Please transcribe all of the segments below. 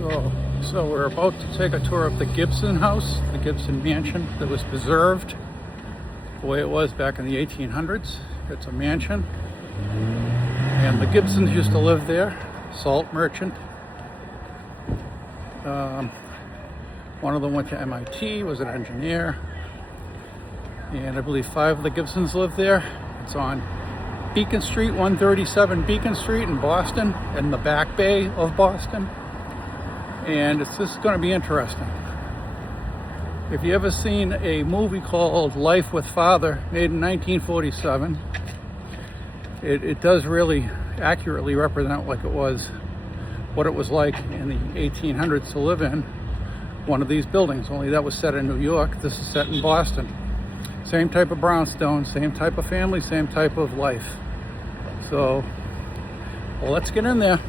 So we're about to take a tour of the Gibson House, the Gibson mansion that was preserved the way it was back in the 1800s. It's a mansion, and the Gibsons used to live there, salt merchant. One of them went to MIT, was an engineer, and I believe 5 of the Gibsons live there. It's on Beacon Street, 137 Beacon Street in Boston, in the Back Bay of Boston. And this is going to be interesting. If you ever seen a movie called Life with Father, made in 1947, it does really accurately represent what it was like in the 1800s to live in one of these buildings. Only that was set in New York. This is set in Boston. Same type of brownstone, same type of family, same type of life. So, well, let's get in there.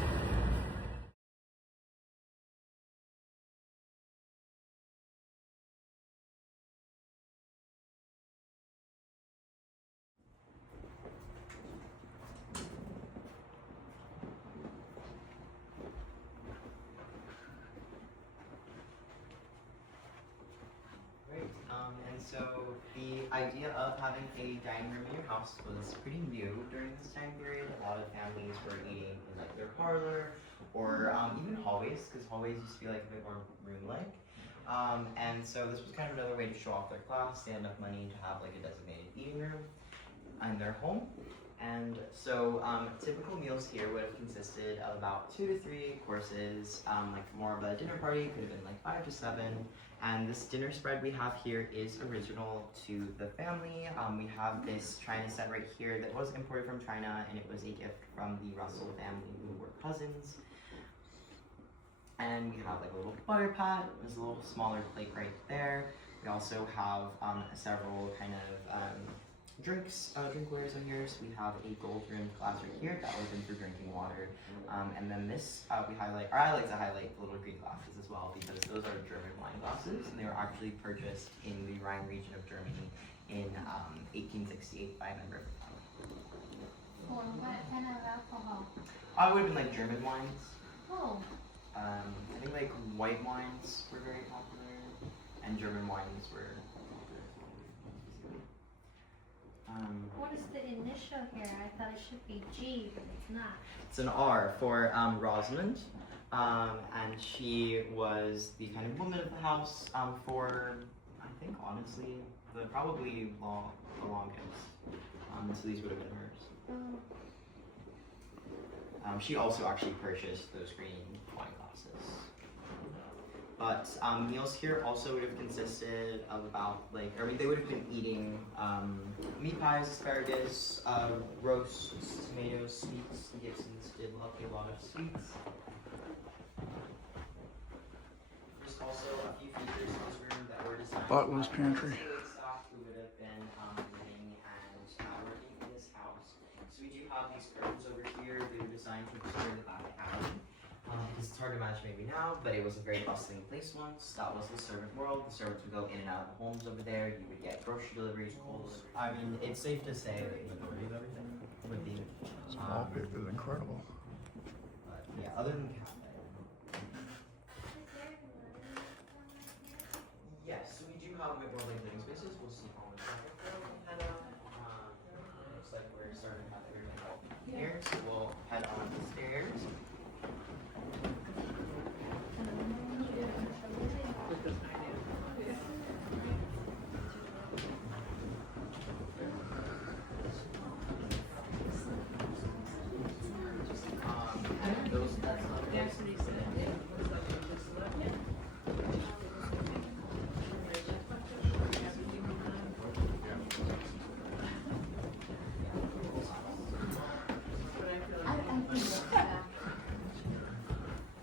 And so the idea of having a dining room in your house was pretty new during this time period. A lot of families were eating in like their parlor or even hallways, because hallways used to be like a bit more room-like. And so this was kind of another way to show off their class. They had enough money to have like a designated eating room in their home. And so typical meals here would have consisted of about 2 to 3 courses, like more of a dinner party, could have been like 5 to 7. And this dinner spread we have here is original to the family. We have this China set right here that was imported from China, and it was a gift from the Russell family who were cousins. And we have like a little butter pot. There's a little smaller plate right there. We also have several kind of drinkwares in here. So we have a gold-rimmed glass right here that was in for drinking water. And then this we highlight, or I like to highlight the little green glasses as well, because those are German wine glasses, and they were actually purchased in the Rhine region of Germany in 1868 by a member. For what kind of alcohol? It would have been like German wines. Oh. I think like white wines were very popular, and German wines were popular. What is the initial here? I thought it should be G, but it's not. It's an R for Rosamond, and she was the kind of woman of the house for, I think honestly, probably the longest. So these would have been hers. She also actually purchased those green wine glasses. But meals here also would have consisted of about they would have been eating meat pies, asparagus, roasts, tomatoes, sweets. The Gibsons did love a lot of sweets. There's also a few features in this room that were designed Butler's pantry. staff who would have been living and working in this house. So we do have these curtains over here. They were designed to obscure the back alley. It's hard to imagine maybe now, but it was a very bustling place once. That was the servant world. The servants would go in and out of the homes over there. You would get grocery deliveries, coals. I mean, it's safe to say that the majority of everything would be. This wallpaper is incredible. But yeah, other than the cafe. Yes, so we do have a bit more living spaces. We'll see on the second floor. Looks like we're starting to have everything here, so we'll head on the stairs.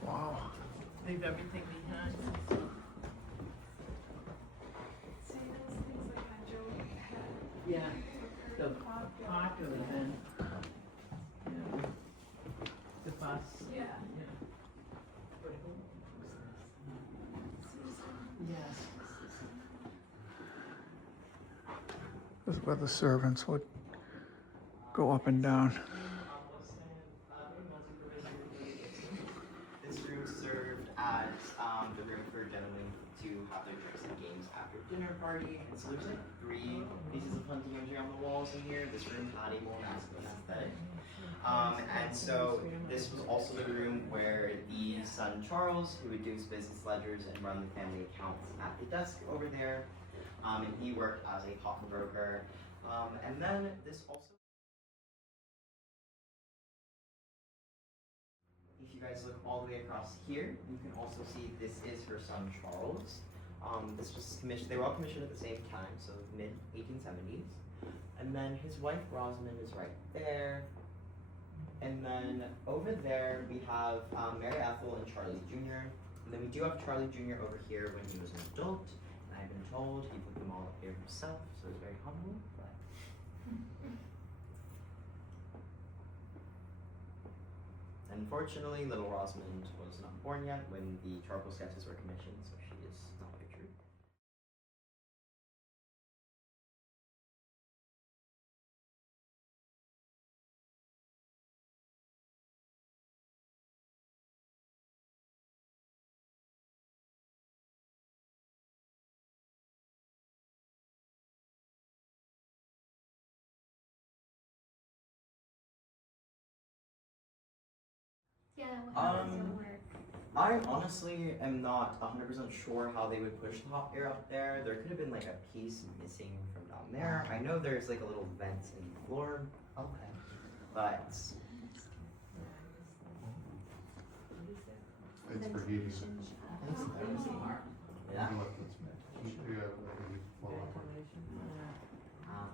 Wow. Leave everything behind. Yeah, the popular event. Yeah. The bus. Yeah. Yes. This is where the servants would go up and down. This room served as the room for gentlemen to have their drinks and games after dinner party. And so there's like 3 pieces of hunting imagery on the walls in here. This room had a more masculine aesthetic. And so this was also the room where the son Charles, who would do his business ledgers and run the family accounts at the desk over there, and he worked as a pawnbroker. And then this also, if you guys look all the way across here, you can also see this is her son Charles. This was commissioned, they were all commissioned at the same time, so mid 1870s. And then his wife Rosamond is right there. And then over there we have Mary Ethel and Charlie Jr. And then we do have Charlie Jr. over here when he was an adult. And I've been told he put them all up here himself, so it's very humble. But unfortunately, little Rosamond was not born yet when the charcoal sketches were commissioned, so she is not pictured. Yeah, how does it work? I honestly am not 100% sure how they would push the hot air up there. There could have been like a piece missing from down there. I know there's like a little vent in the floor. Okay. But It's for heating. yeah. Yeah.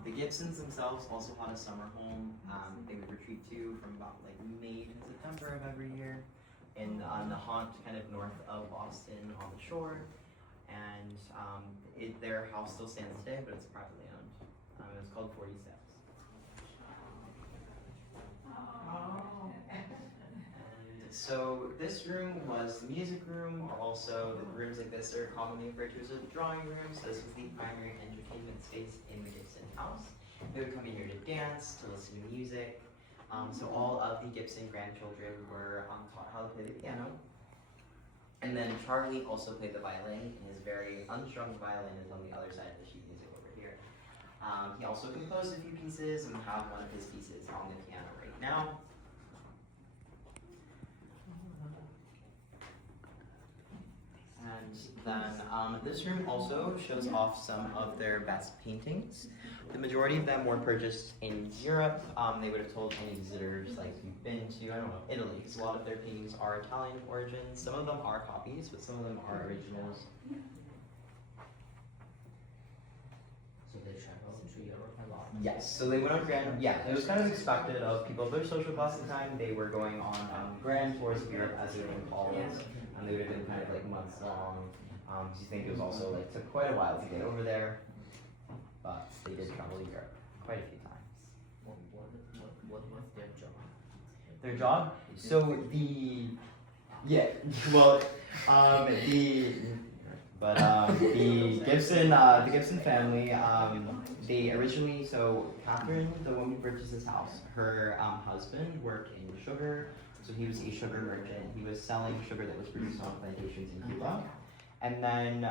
The Gibsons themselves also had a summer home they would retreat to from about like May to September of every year on the haunt kind of north of Boston on the shore. And their house still stands today, but it's privately owned. It's called 46. So this room was the music room, or also the rooms like this are commonly referred to as a drawing room. So this was the primary entertainment space in the Gibson house. They would come in here to dance, to listen to music. So all of the Gibson grandchildren were taught how to play the piano. And then Charlie also played the violin, and his very unstrung violin is on the other side of the sheet music over here. He also composed a few pieces, and we have one of his pieces on the piano right now. And then this room also shows off some of their best paintings. The majority of them were purchased in Europe. They would have told any visitors, like, you've been to, I don't know, Italy, because a lot of their paintings are Italian origin. Some of them are copies, but some of them are originals. So they travel to Europe a lot. Yes, so they went on grand, yeah, it was kind of expected of people of their social class at the time. They were going on grand tours of Europe, as they were called. They would have been kind of like months long. So you think it was also like took quite a while to get over there, but they did travel to Europe quite a few times. What was their job? Their job? So the Gibson family, they originally, so Catherine, the woman who purchased this house, her husband worked in sugar. So he was a sugar merchant. He was selling sugar that was produced on plantations in Cuba. And then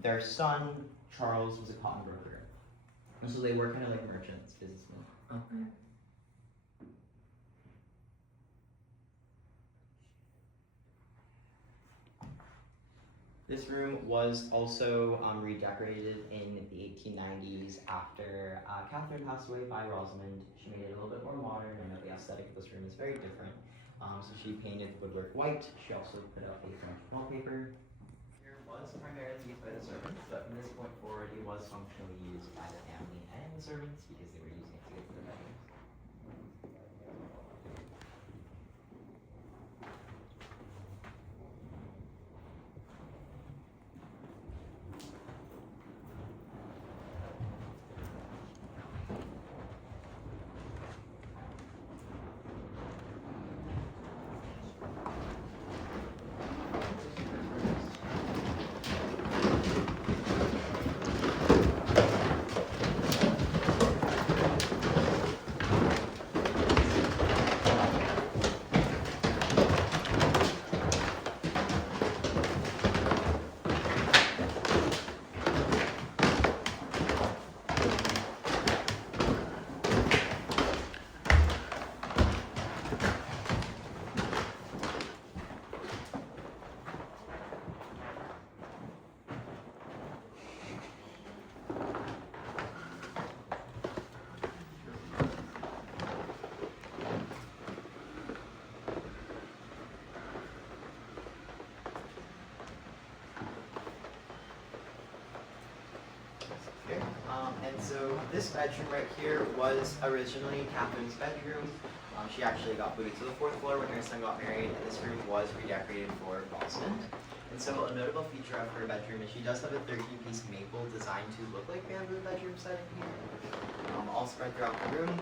their son, Charles, was a cotton broker. And so they were kind of like merchants, businessmen. Okay. This room was also redecorated in the 1890s after Catherine passed away by Rosamond. She made it a little bit more modern, and the aesthetic of this room is very different. So she painted the woodwork white. She also put up a French wallpaper. Here was primarily used by the servants, but from this point forward, it was functionally used by the family and the servants because they were using it to get to their bedrooms. And so this bedroom right here was originally Catherine's bedroom. She actually got moved to the 4th floor when her son got married, and this room was redecorated for Rosamond. And so a notable feature of her bedroom is she does have a 13-piece maple designed to look like bamboo bedroom setting here, all spread throughout the room.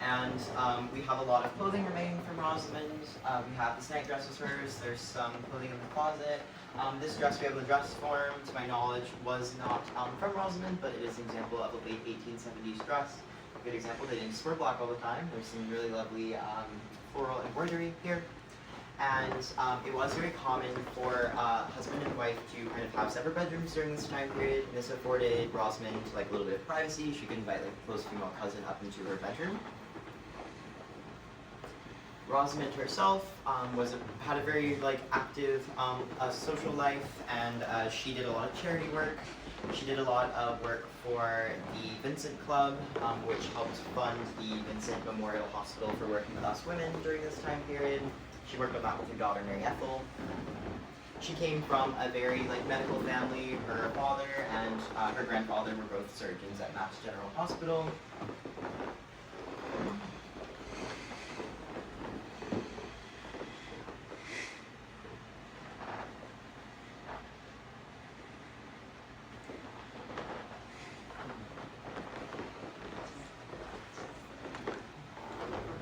And we have a lot of clothing remaining from Rosamond. We have this nightdress is hers. There's some clothing in the closet. This dress we have the dress form, to my knowledge, was not from Rosamond, but it is an example of a late 1870s dress. A good example, they didn't just wear black all the time. There's some really lovely floral embroidery here. And it was very common for husband and wife to kind of have separate bedrooms during this time period. This afforded Rosamond like a little bit of privacy. She could invite like a close female cousin up into her bedroom. Rosamond herself had a very active social life, and she did a lot of charity work. She did a lot of work for the Vincent Club, which helped fund the Vincent Memorial Hospital for working class women during this time period. She worked on that with her daughter Mary Ethel. She came from a very medical family. Her father and her grandfather were both surgeons at Mass General Hospital.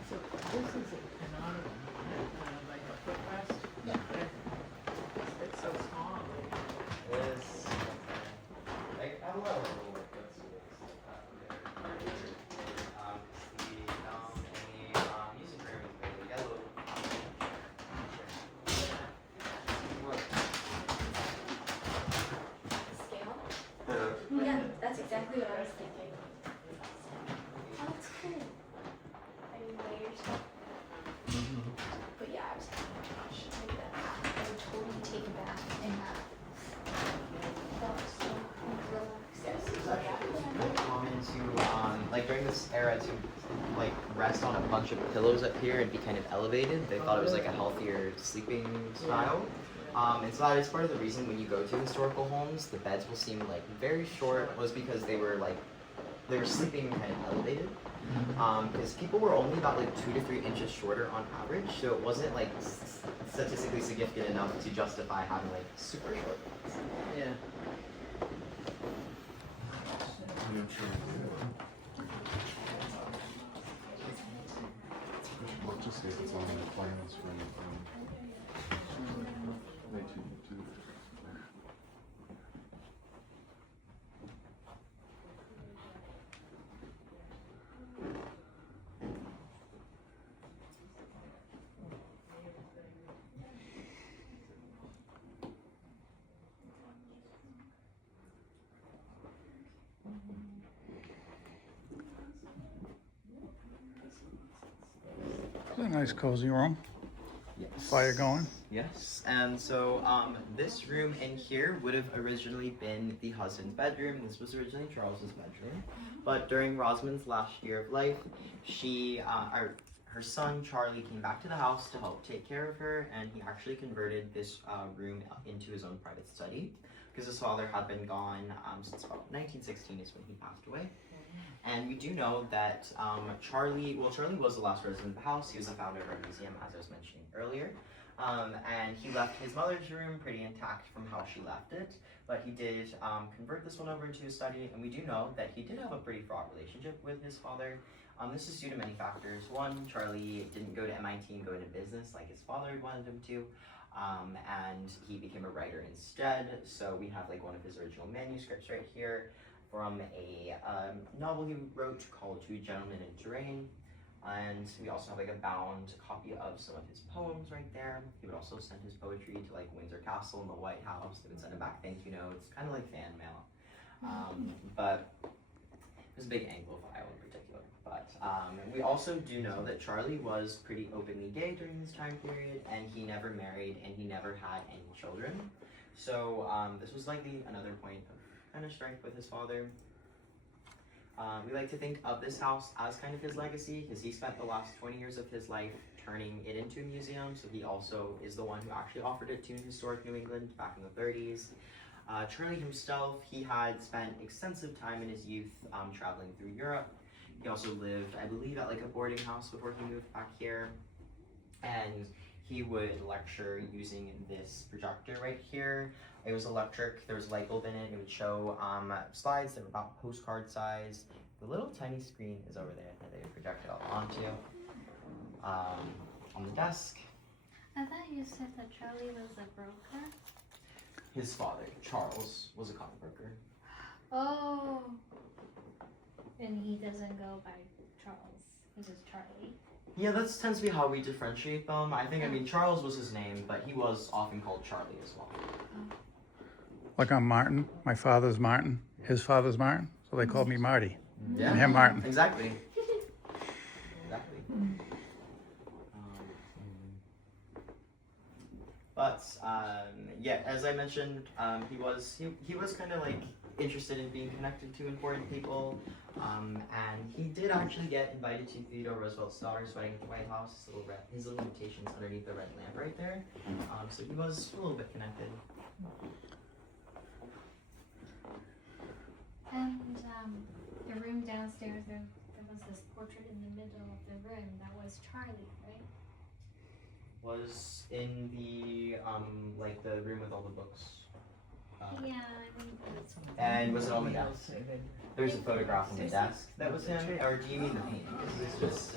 So this is an ottoman, like a footrest? Yeah. It's so small. This, I have a lot of little work that's the music room is very yellow. Scale? Yeah, that's exactly what I was thinking. Oh, that's cool. I mean, layers. But yeah, I was thinking, oh gosh, look at that. I would totally take a bath in that. That was so relaxing. It's actually really common to during this era to rest on a bunch of pillows up here and be kind of elevated. They thought it was a healthier sleeping style. And so that is part of the reason when you go to historical homes, the beds will seem very short, was because they were sleeping kind of elevated. Because people were only about 2 to 3 inches shorter on average, so it wasn't statistically significant enough to justify having super short beds. Yeah. We'll just see if it's on the plans for anything. 1952. It's a nice cozy room. Yes. Fire going. Yes, and so this room in here would have originally been the husband's bedroom. This was originally Charles's bedroom, but during Rosamond's last year of life, her son Charlie came back to the house to help take care of her, and he actually converted this room into his own private study because his father had been gone since about 1916 is when he passed away. And we do know that Charlie was the last resident of the house. He was the founder of our museum, as I was mentioning earlier. And he left his mother's room pretty intact from how she left it, but he did convert this one over into a study, and we do know that he did have a pretty fraught relationship with his father. This is due to many factors. One, Charlie didn't go to MIT and go into business like his father had wanted him to, and he became a writer instead. So we have one of his original manuscripts right here from a novel he wrote called Two Gentlemen in Terrain. And we also have a bound copy of some of his poems right there. He would also send his poetry to Windsor Castle and the White House. They would send him back thank you notes, kind of like fan mail. But it was a big Anglophile in particular. But we also do know that Charlie was pretty openly gay during this time period, and he never married and he never had any children. So this was another point of kind of strife with his father. We like to think of this house as kind of his legacy because he spent the last 20 years of his life turning it into a museum, so he also is the one who actually offered it to historic New England back in the 30s. Charlie himself, he had spent extensive time in his youth traveling through Europe. He also lived, I believe, at like a boarding house before he moved back here. And he would lecture using this projector right here. It was electric, there was a light bulb in it. It would show slides that were about postcard size. The little tiny screen is over there that they would project it all onto. On the desk, I thought you said that Charlie was a broker. his father, Charles, was a copybroker. Oh. And he doesn't go by Charles. He was Charlie. Yeah, that tends to be how we differentiate them. I mean, Charles was his name, but he was often called Charlie as well. Like I'm Martin. My father's Martin. His father's Martin. So they called me Marty. Yeah, And him Martin. exactly. Exactly. But yeah, as I mentioned, he was kind of like interested in being connected to important people, and he did actually get invited to Theodore Roosevelt's daughter's wedding at the White House. His little invitation's underneath the red lamp right there. So he was a little bit connected. And the room downstairs, there was this portrait in the middle of the room. That was Charlie, right? Was in the like the room with all the books. Yeah, I mean, that's And was it on the desk? There's a photograph on the desk that was him, or do you mean the painting? Because it's just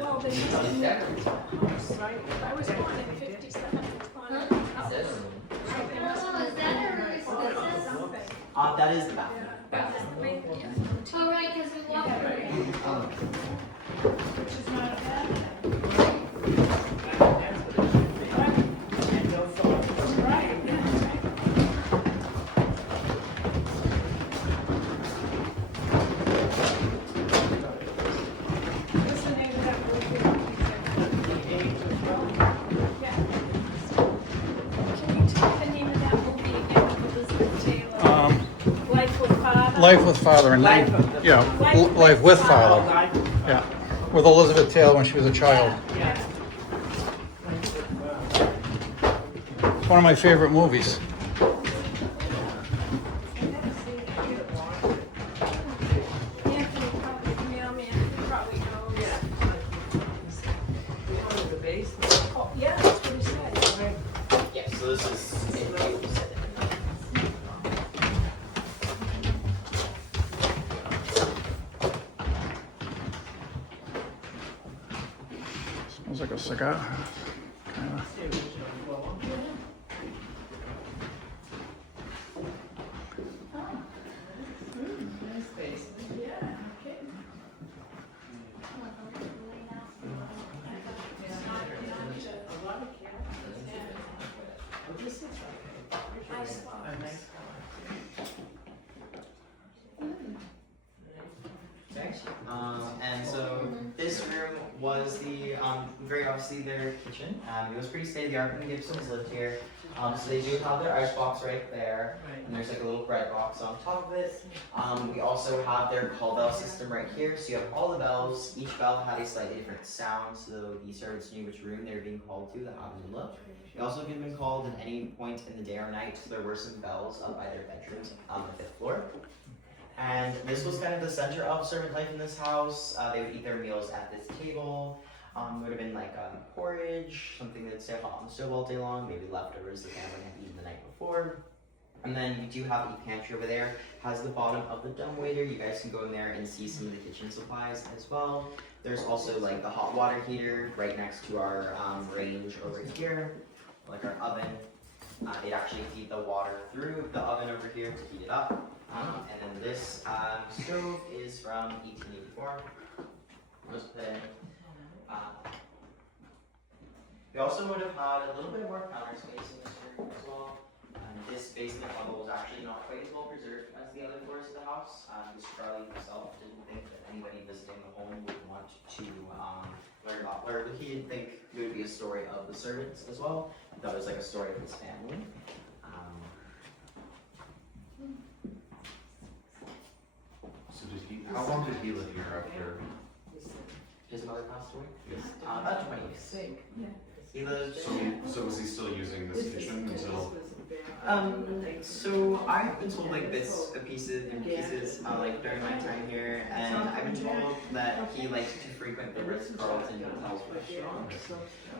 Well, they used to live in the house, right? I was born in 57. Oh, is that a reception? that is the bathroom. Oh, right, because we walked through. Which is not a bad thing. And no phones. Right. What's the name of that movie? Yeah. Can you tell the name of that movie again with Elizabeth Taylor? Life with Father? Life with Father and Life of the- yeah, Life with Father. Life with Father. Yeah, with Elizabeth Taylor when she was a child. Yeah. One of my favorite movies. Anthony probably, mailman probably knows. The basement. Oh, yeah, that's what he said. Yeah, so this is Smells like a cigar. Kinda. Nice basement. Yeah, okay. A lot of cabinets. Yeah. This is a nice spot. A nice and so this room was the very obviously their kitchen. It was pretty state of the art when the Gibsons lived here. So they do have their icebox right there, and there's like a little bread box on top of it. We also have their call bell system right here. So you have all the bells. Each bell had a slightly different sound, so the servants knew which room they were being called to, that how to look. They also could have been called at any point in the day or night. So there were some bells up by their bedrooms on the 5th floor. And this was kind of the center of servant life in this house. They would eat their meals at this table. It would have been like porridge, something that'd stay hot on the stove all day long, maybe leftovers the family had eaten the night before. And then you do have a pantry over there. Has the bottom of the dumbwaiter. You guys can go in there and see some of the kitchen supplies as well. There's also like the hot water heater right next to our range over here, like our oven. It actually feed the water through the oven over here to heat it up. And then this stove is from 1884. Was put in. We also would have had a little bit more counter space in this room as well. This basement level was actually not quite as well preserved as the other floors of the house. Because Charlie himself didn't think that anybody visiting the home would want to learn about, or he didn't think it would be a story of the servants as well. That was like a story of his family. So how long did he live here after? His mother passed away? Yes. About 20 years. Sink. He lived. So was he still using this kitchen until? So I've been told like bits of pieces and pieces like during my time here, and I've been told that he likes to frequent the Ritz-Carlton hotels restaurants.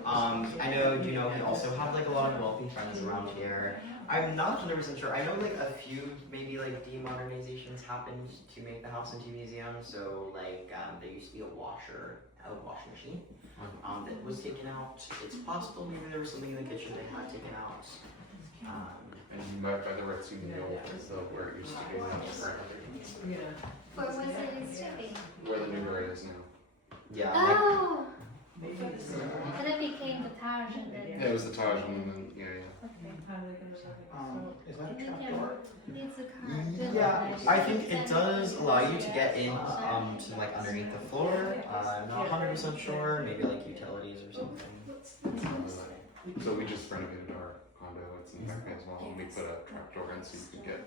I know, you know, he also had like a lot of wealthy friends around here. I'm not 100% sure. I know like a few maybe like demodernizations happened to make the house into a museum. So like there used to be a washing machine that was taken out. It's possible maybe there was something in the kitchen they had taken out. And by the Ritz, you know, where it used to be now. Where was it used to be? Where the new bird is now. Yeah. Oh! And it became the Taj and then... Yeah, it was the Taj and then, yeah. Is that a Yeah, trapdoor? needs a car. Yeah, I think it does allow you to get in to like underneath the floor. I'm not 100% sure. Maybe like utilities or something. So we just renovated our condo. It's in Beckley as well. And we put a trapdoor in so you could get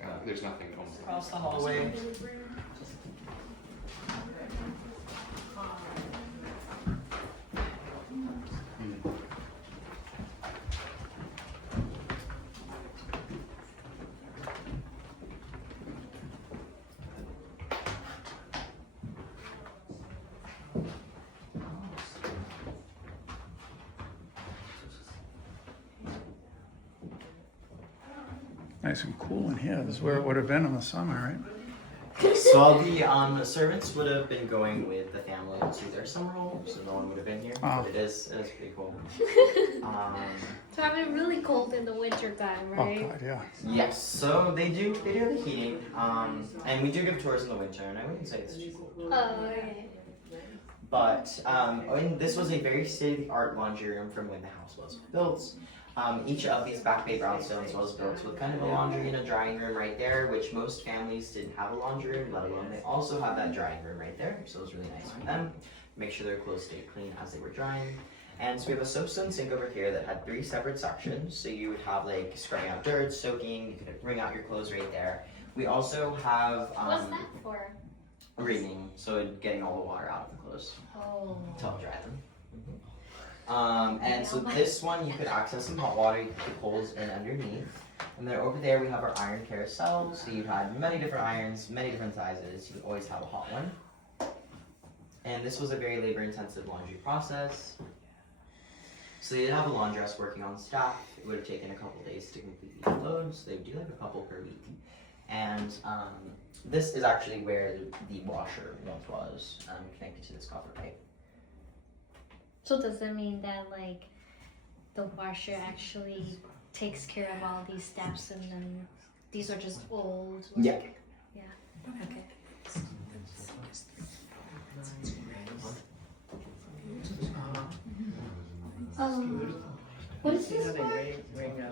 down. There's nothing almost. Across the hallway. Nice and cool in here. This is where it would have been in the summer, right? So all the servants would have been going with the family to their summer home, so no one would have been here. Oh. But it is pretty cool. So I've been really cold in the winter time, Oh right? God, yeah. Yes, so they do have the heating, and we do give tours in the winter, and I wouldn't say it's too cold. Oh, okay. But and this was a very state-of-the-art laundry room from when the house was built. Each of these back bay brownstones was built with kind of a laundry and a drying room right there, which most families didn't have a laundry room, let alone they also had that drying room right there, so it was really nice for them. Make sure their clothes stayed clean as they were drying. And so we have a soapstone sink over here that had 3 separate sections, so you would have like scrubbing out dirt, soaking, you could wring out your clothes right there. We also have What's that for? wringing, so getting all the water out of the clothes Oh. to help dry them. And so this one you could access some hot water, you could put coals in underneath. And then over there we have our iron carousel, so you had many different irons, many different sizes, you would always have a hot one. And this was a very labor intensive laundry process. So they did have a laundress working on staff. It would have taken a couple days to complete each load, so they would do like a couple per week. And this is actually where the washer once was, connected to this copper pipe. So does it mean that like the washer actually takes care of all these steps and then these are just old? Like, Yeah. Yeah. Okay. What is this for?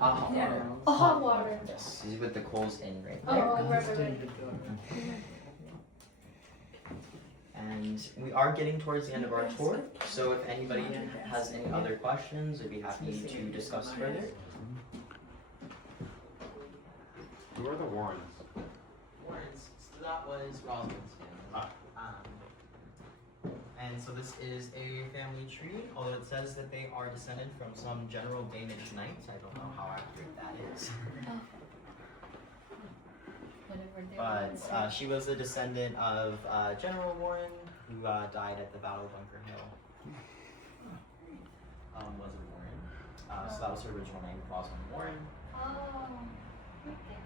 Hot water. Oh, hot water. Yes, with the coals in right Oh, there. right. And we are getting towards the end of our tour, so if anybody has any other questions, I'd be happy to discuss further. Who are the Warrens? Warrens, so that was Rosalind's family. And so this is a family tree, although it says that they are descended from some general Danish knights. I don't know how accurate that is. But she was a descendant of General Warren, who died at the Battle of Bunker Hill. Was a Warren. So that was her original name, Rosalind Warren. Oh. Okay.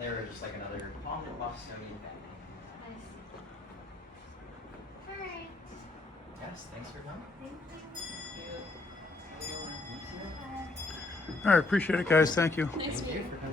They were just like another prominent Bostonian family. I see. Alright. Yes, thanks for coming. Thank you. All right, appreciate it, guys. Thank you. Thank you for coming.